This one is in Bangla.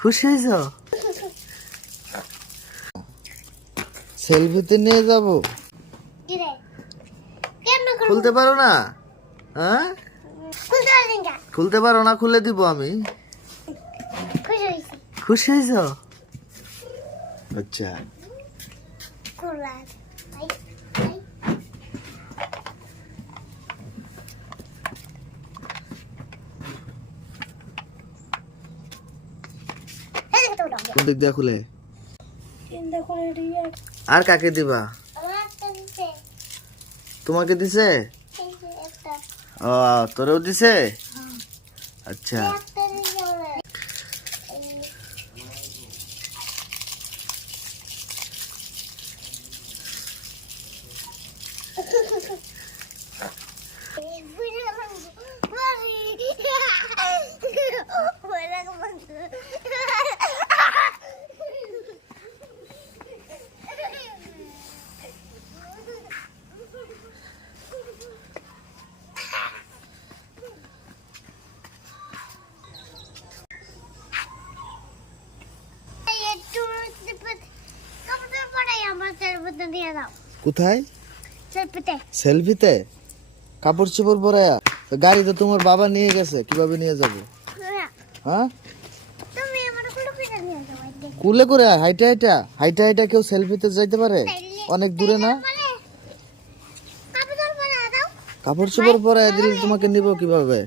খুশি হয়েছো? সেলফিতে নিয়ে যাব। খুলতে পারো না? হ্যাঁ, খুলতে পারো না? খুলে দিব আমি। খুশি হয়েছো? আচ্ছা, কোন দিক দিয়ে খুলে? আর কাকে দিবা? তোমাকে দিছে? ও, তোরেও দিছে? আচ্ছা, কোথায়? সেলফিতে কাপড় চোপড় পরায়া? গাড়ি তো তোমার বাবা নিয়ে গেছে, কিভাবে নিয়ে যাবো? হ্যাঁ, কুলে করে হাইটা হাইটা হাইটা হাইটা কেউ সেলফিতে যাইতে পারে? অনেক দূরে না? কাপড় চোপড় পরায়া দিলে তোমাকে নিব কিভাবে?